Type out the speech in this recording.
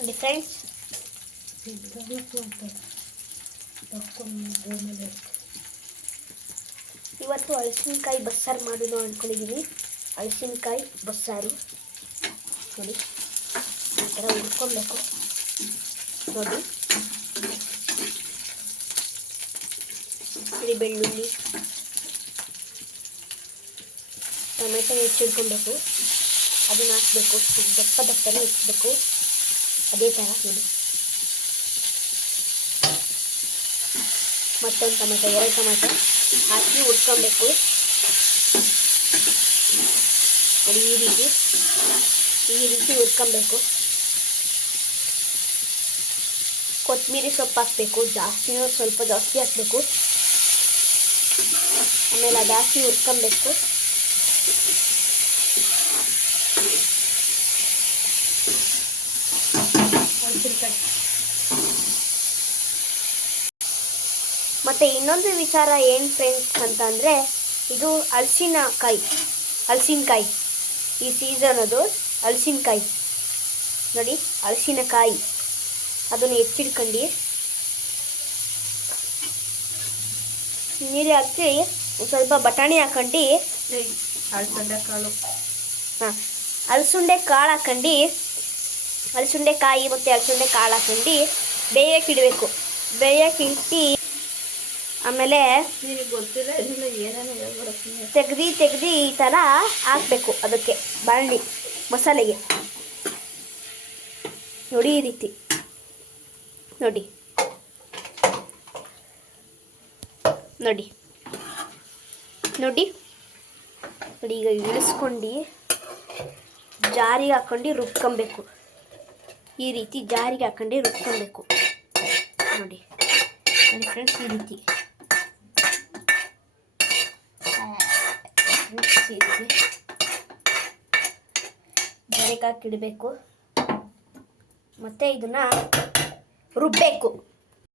ನೋಡಿ ಫ್ರೆಂಡ್ಸ್, ಇವತ್ತು ಹಲಸಿನಕಾಯಿ ಬಸ್ಸಾರು ಮಾಡೋಣ ಅಂದ್ಕೊಂಡಿದ್ದೀನಿ. ಹಲಸಿನಕಾಯಿ ಬಸ್ಸಾರು ನೋಡಿ, ಈ ಥರ ಹುರ್ಕೊಬೇಕು ನೋಡಿ. ಬೆಳ್ಳುಳ್ಳಿ, ಟೊಮೆಟೊ ಹೆಚ್ಚಿಡ್ಕೊಬೇಕು, ಅದನ್ನು ಹಾಕಬೇಕು. ದಪ್ಪನೇ ಹೆಚ್ಚಬೇಕು, ಅದೇ ಥರ ನೋಡಿ. ಮತ್ತೊಂದು ಟೊಮೆಟೊ, 2 ಟೊಮೆಟೊ ಹಾಕಿ ಹುರ್ಕೊಬೇಕು ನೋಡಿ. ಈ ರೀತಿ ಹುರ್ಕೊಬೇಕು. ಕೊತ್ತಂಬರಿ ಸೊಪ್ಪು ಹಾಕಬೇಕು, ಸ್ವಲ್ಪ ಜಾಸ್ತಿ ಹಾಕಬೇಕು. ಆಮೇಲೆ ಅದು ಹಾಕಿ ಹುರ್ಕೊಬೇಕು. ಮತ್ತು ಇನ್ನೊಂದು ವಿಚಾರ ಏನು ಫ್ರೆಂಡ್ಸ್ ಅಂತಂದರೆ, ಇದು ಹಲಸಿನಕಾಯಿ ಈ ಸೀಸನ್ ಅದು ಹಲಸಿನಕಾಯಿ ನೋಡಿ. ಹಲಸಿನಕಾಯಿ ಅದನ್ನು ಹೆಚ್ಚಿಡ್ಕೊಂಡು ನೀರು ಹಾಕಿ ಸ್ವಲ್ಪ ಬಟಾಣಿ ಹಾಕೊಂಡು, ಅಲಸಂಡೆ ಕಾಳು ಹಾಕೊಂಡು, ಹಲಸುಂಡೆಕಾಯಿ ಮತ್ತು ಹಲಸುಂಡೆ ಕಾಳು ಹಾಕೊಂಡು ಬೇಯಕ್ಕಿಡಬೇಕು. ಬೇಯಕ್ಕಿಟ್ಟು ಆಮೇಲೆ ತೆಗ್ದು ಈ ಥರ ಹಾಕಬೇಕು ಅದಕ್ಕೆ, ಬಾಣಲಿ ಮಸಾಲೆಗೆ ನೋಡಿ. ಈ ರೀತಿ ನೋಡಿ ನೋಡಿ ನೋಡಿ ನೋಡಿ. ಈಗ ಇಳಿಸ್ಕೊಂಡು ಜಾರಿಗೆ ಹಾಕೊಂಡು ರುಬ್ಕೊಬೇಕು. ಈ ರೀತಿ ಜಾರಿಗೆ ಹಾಕೊಂಡು ರುಬ್ಕೊಬೇಕು ನೋಡಿ. ನೋಡಿ ಫ್ರೆಂಡ್ಸ್, ಈ ರೀತಿ ಜಾರಿಗೆ ಹಾಕಿಡಬೇಕು. ಮತ್ತು ಇದನ್ನು ರುಬ್ಬಬೇಕು.